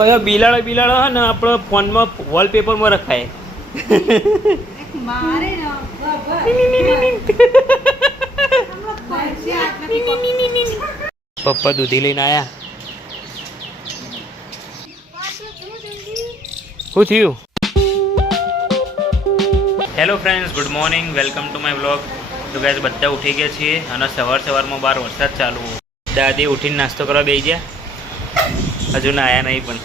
પછી બિલાડા બિલાડા હે ને આપણો ફોનમાં વોલપેપરમાં રખાય. મારે પપ્પા દૂધી લઈને આયા. શું થયું? Hello friends, good morning, welcome to my vlog. તો ગાઈસ બધા ઉઠી ગયા છીએ અને સવારમાં બહાર વરસાદ ચાલુ. દાદી ઉઠીને નાસ્તો કરવા બેસી ગયા, હજુ ના આયા નહીં પણ.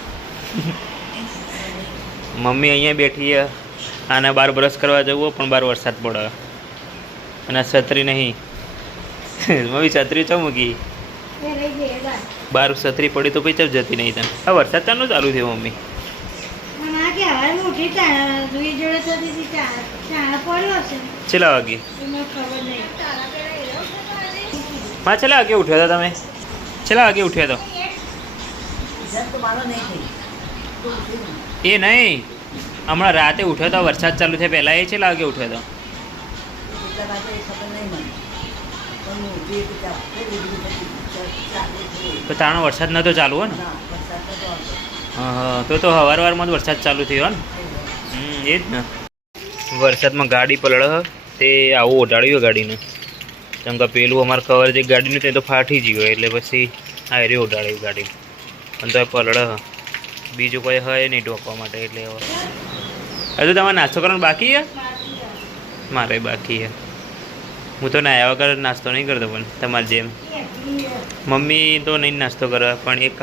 મમ્મી અહીંયા બેઠી છે, આના બહાર બ્રશ કરવા જવું પણ બહાર વરસાદ પડે અને છત્રી નહીં. મમ્મી છત્રી ચો મૂકી બહાર? છત્રી પડી તો પછી ચપ જતી નહીં તને. હા, વરસાદ ચાલુ ચાલુ થયો મમ્મી. છેલ્લા વાગે હા, છેલ્લા વાગે ઉઠ્યા હતા તમે? છેલ્લા વાગે ઉઠ્યા હતા? એ નહીં, હમણાં રાતે ઉઠ્યો હતો વરસાદ ચાલુ થયા પહેલાં. એ છેલ્લા વાગે ઉઠ્યો હતો? તો તાણો વરસાદ નહોતો ચાલુ હો ને? હા, તો સવારમાં જ વરસાદ ચાલુ થયો ને. એ જ ને, વરસાદમાં ગાડી પલળે તે આવું ઓઢાડ્યું ગાડીને. કેમ કે પેલું અમારે કવર જે ગાડીનું તે તો ફાટી ગયું, એટલે પછી આ એરી ઓઢાડ્યું ગાડી. પણ તો એ પલળે બીજું કોઈ હોય નહીં ઢોકવા માટે. એટલે હજુ તમારે નાસ્તો કરવાનો બાકી છે? મારે બાકી છે. હું તો નાયા વગર નાસ્તો નહીં કરતો, પણ તમારે જેમ મમ્મી તો નહીં નાસ્તો કરે, પણ એક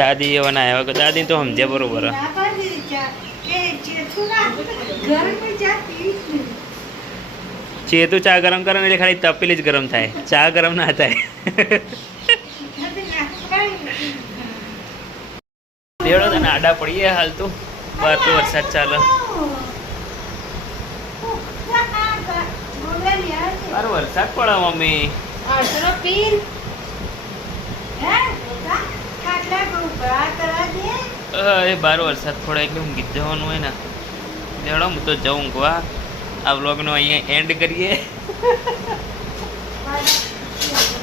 દાદી એવા નાયા વગર. દાદી તો સમજ્યા બરોબર. ચેતું ચા ગરમ કરે એટલે ખાલી તપેલી જ ગરમ થાય, ચા ગરમ ના થાય. બેડો તને આડા પડીએ હાલ તો બહાર તો વરસાદ ચાલે. અરે વરસાદ પડે મમ્મી. એ બાર વરસાદ પડે એટલે હું ગીત જવાનું હોય ને. બેડો હું તો જાઉં ઊંઘવા. આ વ્લોગનો અહીંયા એન્ડ કરીએ.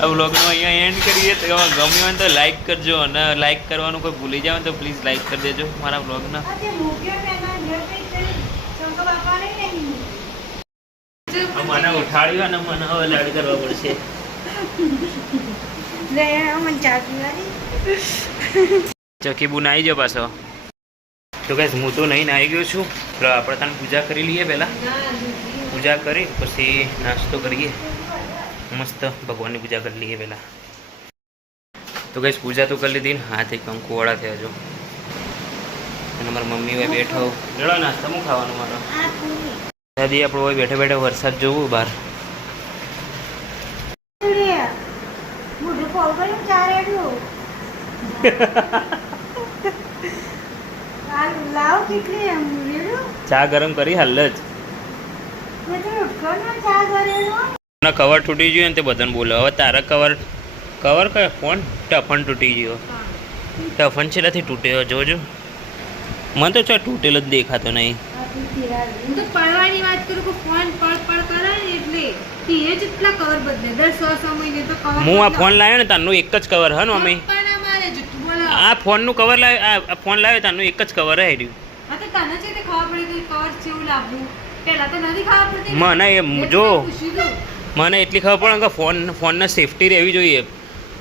આ વ્લોગનો અહીંયા એન્ડ કરીએ. તો ગમ્યું હોય તો લાઈક કરજો, અને લાઈક કરવાનું કોઈ ભૂલી જાવ તો પ્લીઝ લાઈક કરી દેજો મારા વ્લોગને. મને ઉઠાડ્યું અને મને હવે લાડ કરવા પડશે. ચકીબુ નાઈ જાઓ પાછો. તો ગાઈસ હું તો નહીં નાહી ગયો છું. તો આપણે તને પૂજા કરી લઈએ પહેલાં. પૂજા કરી પછી નાસ્તો કરીએ. મસ્ત ભગવાનની પૂજા કરી લઈએ પહેલાં. તો ગાઈસ પૂજા તો કરી લીધી ને હાથે કંકુવાળા થયા જો. અને મારા મમ્મી હોય બેઠો. લેડો નાસ્તા હું ખાવાનું મારો. દાદી આપણે હોય બેઠા બેઠા વરસાદ જોવું બહાર. ચા ગરમ કરી હાલ જ. કવર તૂટી ગયું ને તે બધાને બોલો. હવે તારા કવર કયા ફોન ટફન તૂટી ગયો. ટફન છેલ્લાથી તૂટ્યો જોજો. મને તો ચા તૂટેલો જ દેખાતો નહીં. હું આ ફોન લાવ્યો ને તારનું એક જ કવર હે ને મમ્મી. આ ફોનનું કવર લાવ્યો, આ ફોન લાવ્યો તારનું એક જ કવર હે રહ્યું. મને જો મને એટલી ખબર પડે કે ફોનને સેફટી રહેવી જોઈએ.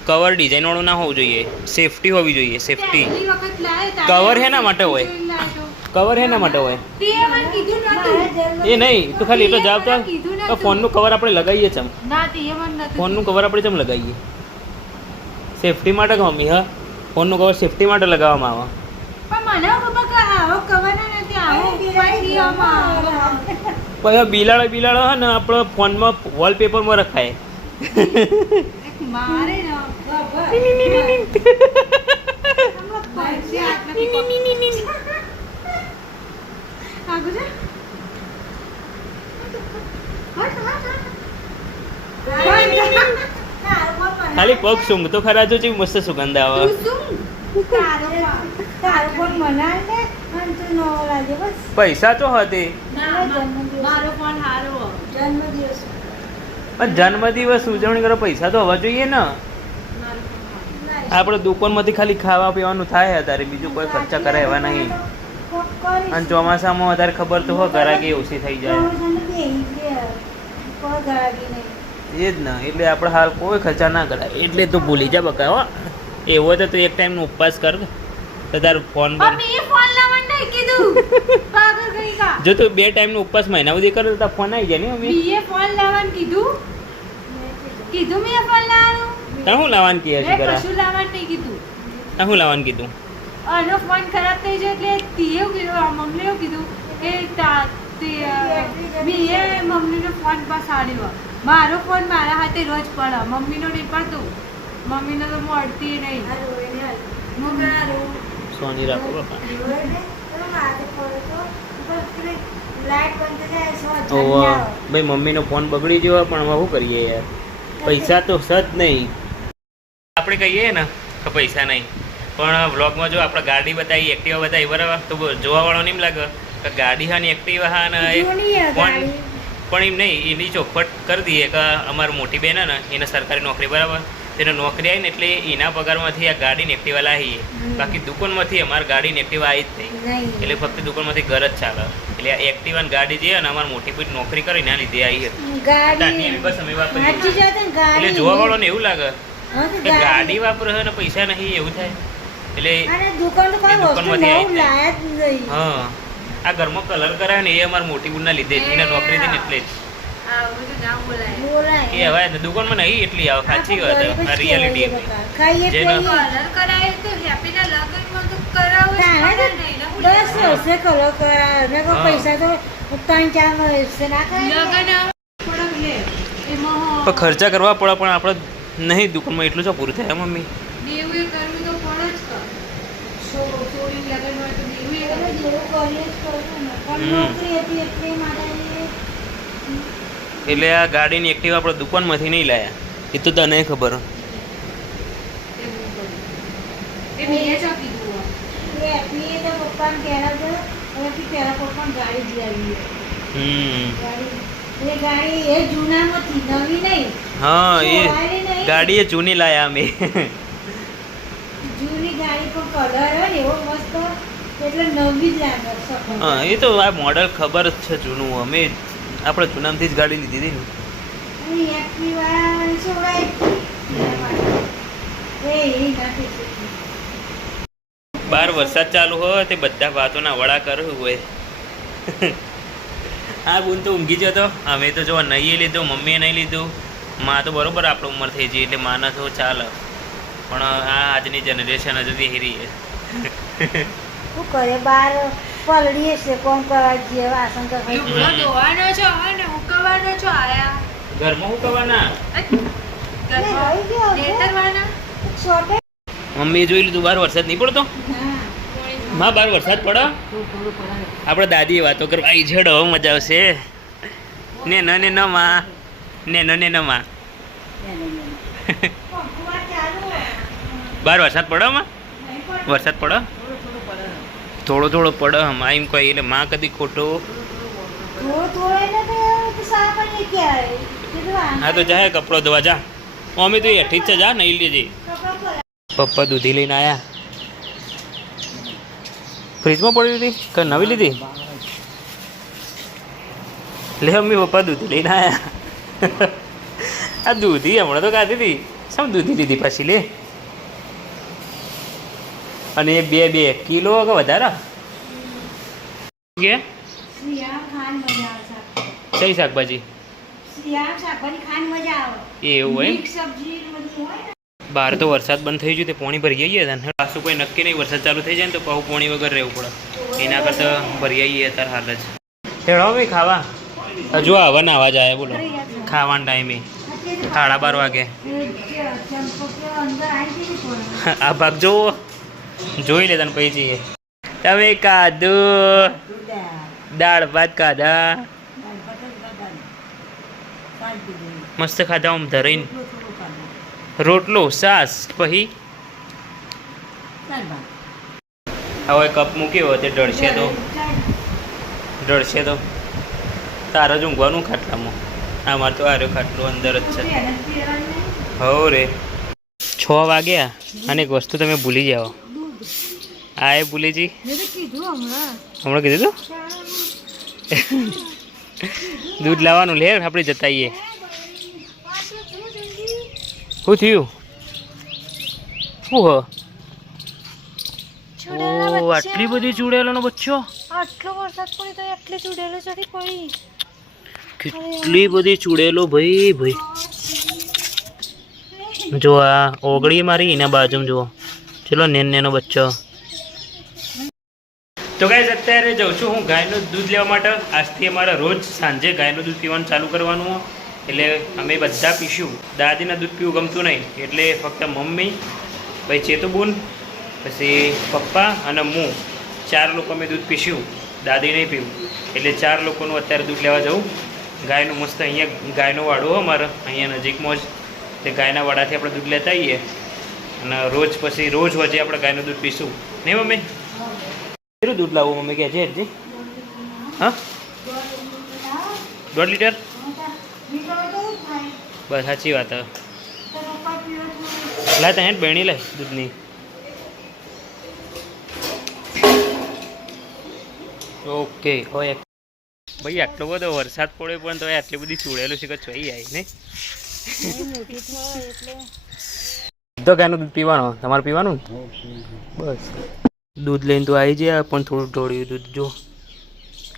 કવર ડિઝાઇનવાળું ના હોવું જોઈએ, સેફટી હોવી જોઈએ. સેફટી કવર હેના માટે હોય? કવર હેના માટે હોય? એ નહીં તો ખાલી એટલો જવાબ તો ફોનનું કવર આપણે લગાવીએ ચમ. ફોનનું કવર આપણે ચમ લગાવીએ? સેફટી માટે મમ્મી. હા, ફોનનું કવર સેફટી માટે લગાવવામાં આવે. પછી બિલાડા બિલાડા હે ને આપણો ફોનમાં વોલપેપરમાં રખાય. ખાલી પગ સૂંઘ તો ખરા જો મસ્ત સુગંધ આવે. પૈસા તો હતી જન્મદિવસ ઉજવણી કરો, પૈસા તો હોવા જોઈએ ને. આપણે દુકાનમાંથી ખાલી ખાવા પીવાનું થાય અત્યારે, બીજું કોઈ ખર્ચા કરે એવા નહીં. અને ચોમાસામાં વધારે ખબર તો હોય ઘરાકી ઓછી થઈ જાય. એ જ ને, એટલે આપણે હાલ કોઈ ખર્ચા ના કરાય. એટલે તું ભૂલી જા બકા હો. એવો તો તું એક ટાઈમનો ઉપવાસ કર તો તાર ફોન પર જો તું 2 ટાઈમનો ઉપવાસ મહિના સુધી કરે તો તાર ફોન આવી જાય ને. મેં ફોન લાવવાનું કીધું મેં ફોન લાવવાનું. તાર શું લાવવાનું કહે છે? કશું લાવવાનું નહીં કીધું. તાર શું લાવવાનું કીધું? આનો ફોન ખરાબ થઈ ગયો એટલે તીએ કીધું, મમ્મીએ કીધું કે મેં મમ્મીનો ફોન પાછાડ્યો. મારો ફોન મારા હાથે રોજ પડે, મમ્મીનો નહીં પડતું. મમ્મીનો તો મળતી નહીં. સોની રાખો બાપા. ભાઈ મમ્મીનો ફોન બગડી ગયો પણ હવે શું કરીએ યાર, પૈસા તો સજ નહીં. આપણે કહીએ ને કે પૈસા નહીં, પણ વ્લોગમાં જો આપણે ગાડી બતાવી, એક્ટિવા બતાવી બરાબર, તો જોવાવાળો નહીં લાગે કે ગાડી હા ને એક્ટિવા હા ને ફોન. પણ એમ નહીં, એની ચોખવટ કરી દઈએ કે અમારી મોટી બેન ને એને સરકારી નોકરી બરાબર, તેને નોકરી આવી ને એટલે એના પગારમાંથી આ ગાડી ને એક્ટિવા લાવીએ. બાકી દુકાનમાંથી અમારે ગાડી ને એક્ટિવા આવી જ નહીં, એટલે ફક્ત દુકાનમાંથી ઘર જ ચાલે. એટલે આ એક્ટિવા ને ગાડી જે ને અમારી મોટી બેન નોકરી કરી એના લીધે આવી હતી. બસ અમે વાપરીએ. એટલે જોવા વાળો ને એવું લાગે કે ગાડી વાપરે ને પૈસા નહીં, એવું થાય. એટલે દુકાનમાંથી હા, આ ઘરમાં કલર કરાવે ને એ અમારી મોટી બુન ના લીધે એને નોકરી હતી ને એટલે જ એ હવે દુકાનમાં નહીં એટલી આવે. સાચી વાત, આ રિયાલિટી. ખર્ચા કરવા પડે પણ આપણે નહીં, દુકાનમાં એટલું જ પૂરું થાય મમ્મી. એટલે આ ગાડીની એક્ટિવા આપણે દુકાનમાંથી નહીં લાયા, એ તો તને ખબર. હા, એ ગાડી એ જૂની લાયા અમે. હા, એ તો આ મોડલ ખબર જ છે જૂનું. અમે આપણે જૂનામાંથી જ ગાડી લીધી હતી ને. બહાર વરસાદ ચાલુ હોય તે બધા વાતોના વડા કરવું હોય. હા, બુન તો ઊંઘી જતો. અમે તો જો નહીં લીધું, મમ્મીએ નહીં લીધું. માં તો બરોબર આપણે ઉંમર થઈ જઈ એટલે માને તો ચાલે, પણ આ આજની જનરેશન હજુ દેહરી છે. શું કરે બાર પલડીએ છે, કોણ કરવા જઈએ, વાસણ ધોવાનો છો ને ઉકવવાનો છો આયા ઘરમાં હું કવાના મમ્મી જોઈ લીધું બહાર વરસાદ નહીં પડતો. હા, બહાર વરસાદ પડે. આપણે દાદી વાતો કરવા આવી છે, હવે મજા આવશે. ને ન માં ને ન માં બહાર વરસાદ પડે. માં વરસાદ પડે, થોડો થોડો પડે. માં એમ કહી એટલે માં કદી ખોટો. હા, તો જાય કપડો ધોવા જા. મમ્મી તો હેઠી જ છે, જા નહીં લેજે. પપ્પા દૂધી લઈને આવ્યા. ફ્રીજમાં પડી હતી કે નવી લીધી? લે મમ્મી, પપ્પા દૂધી લઈને આવ્યા. આ દૂધી હમણાં તો ખાધી હતી. શું દૂધી લીધી પાછી? લે. અને એ 2 કિલો કે વધારે કે કઈ શાકભાજી એવું હોય. બહાર તો વરસાદ બંધ થઈ ગયો, તે પોણી ભરી જઈએ. પાછું કોઈ નક્કી નહીં, વરસાદ ચાલુ થઈ જાય ને તો પાછું પોણી વગર રહેવું પડે. એના કરતાં ભરી આવીએ અત્યારે હાલ જ. હેડો ભાઈ ખાવા. હજુ આવવાના અવાજ આવ્યા. બોલો, ખાવાના ટાઈમે 12:30 વાગે. આ ભાગ જોવો, જોઈ લે તને પછી જઈએ. તમે ખાધું? દાળ ભાત ખાધા, મસ્ત ખાધા. આમ ધરીને રોટલો છાસ પછી હવે કપ મૂક્યો તે ડળશે તો તારે જ ઊંઘવાનું ખાટલામાં. અમારે તો આર્યો ખાટલો અંદર જ છે. હો રે, 6 વાગ્યા અને એક વસ્તુ તમે ભૂલી જાઓ. આ એ ભૂલી જી. મેં તો કીધું હમણાં કીધું તું દૂધ લાવવાનું લે આપણે જતા આવીએ. શું થયું? શું હ? ઓ આટલી બધી ચૂડેલોનો બચ્ચો. આટલો વરસાદ પડ્યો તો આટલી ચૂડેલો ચડી પડી. કેટલી બધી ચૂડેલો ભાઈ ભાઈ. જો આ ઓગળી મારી એના બાજુમાં જુઓ ચલો નેનો બચ્ચો. તો ગાઈસ અત્યારે જાઉં છું હું ગાયનું દૂધ લેવા માટે. આજથી અમારે રોજ સાંજે ગાયનું દૂધ પીવાનું ચાલુ કરવાનું. એટલે અમે બધા પીશું. દાદીના દૂધ પીવું ગમતું નહીં એટલે ફક્ત મમ્મી, પછી ચેતુબુન, પછી પપ્પા અને હું 4 લોકો અમે દૂધ પીશું. દાદી નહીં પીવું એટલે 4 લોકોનું અત્યારે દૂધ લેવા જાઉં. ગાયનું મસ્ત અહીંયા ગાયનો વાડો અમારે અહીંયા નજીકમાં જ. તે ગાયના વાડાથી આપણે દૂધ લેતા આવીએ અને રોજ વચ્ચે આપણે ગાયનું દૂધ પીશું નહીં મમ્મી? કેટલું દૂધ લાવવું મમ્મી કહે છે હજી? હા 1.5 લીટર? બસ સાચી વાત હવે. લાય ત્યાં બેણી લાય દૂધની. ઓકે હોય ભાઈ આટલો બધો વરસાદ પડ્યો પણ તો આટલી બધી ચૂડેલું છે કે ચોઈ આવી નહીં. તો ગાયનું દૂધ પીવાનું તમારે પીવાનું બસ. દૂધ લઈને તો આવી જાય પણ થોડું ઢોળ્યું દૂધ જો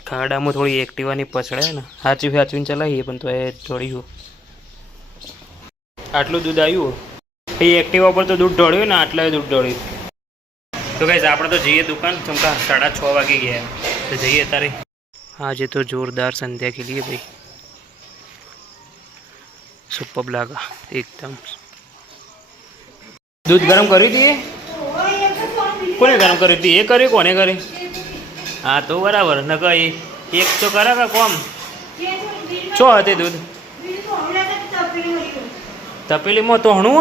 ખાડામાં થોડી એક્ટિવાની પછડાય ને સાચવીને ચલાવીએ પણ તો એ ઢોળ્યું. આટલું દૂધ આવ્યું એ એક્ટિવા પર તો દૂધ ઢોળ્યું ને આટલા દૂધ ઢોળ્યું. તો ગાઈસ આપણે તો જઈએ દુકાન. ચમકા 6:30 વાગી ગયા તો જઈએ તારે. આજે તો જોરદાર સંધ્યા ખીલીએ ભાઈ. સુપર લાગા એકદમ. દૂધ ગરમ કરી દઈએ. કોને ગરમ કરી હતી? એ કર્યું કોને કરી? હા તો બરાબર ન કહી એક તો કરા કોમ છો હતી દૂધ તપેલીમાં તોહણું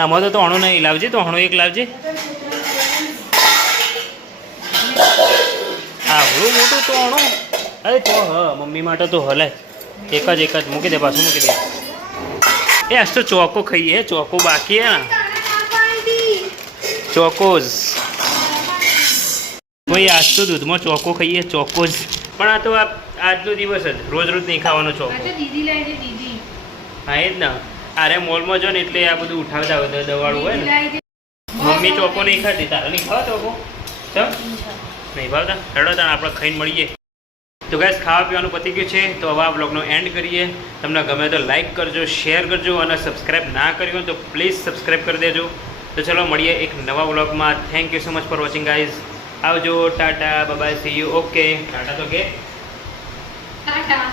આમાં તો તોહણું નહીં લાવજે. તોહણું એક લાવજે. આવડું મોટું તોહણું? અરે તો મમ્મી માટે તો હલાય. એક જ મૂકી દે પાછું મૂકી દે. એ આજ તો ચોકો ખાઈએ. ચોકો બાકી હે ને ચોકોઝ ભાઈ. આજ તો દૂધમાં ચોકો ખાઈએ ચોકોઝ. પણ આ તો આજનો દિવસ જ રોજ નહીં ખાવાનો ચોકો. હા એ જ ને. અરે મોલમાં જો ને એટલે આ બધું ઉઠાવતા હોય દવાળું હોય ને. મમ્મી ચોકો નહીં ખાતી. તારે નહીં ખાવા ચોકો? ચમ નહીં ભાવતા? હેડો તાણ આપણે ખાઈને મળીએ. તો ગાઈસ ખાવા પીવાનું પતી ગયું છે તો હવે આ બ્લોગનો એન્ડ કરીએ. તમને ગમે તો લાઇક કરજો, શેર કરજો અને સબસ્ક્રાઈબ ના કર્યું હોય તો પ્લીઝ સબસ્ક્રાઈબ કરી દેજો. તો ચલો મળીએ એક નવા બ્લોગમાં. Thank you so much for watching guys. આવજો. Tata bye see you. Okay tata તો કે ટાટા.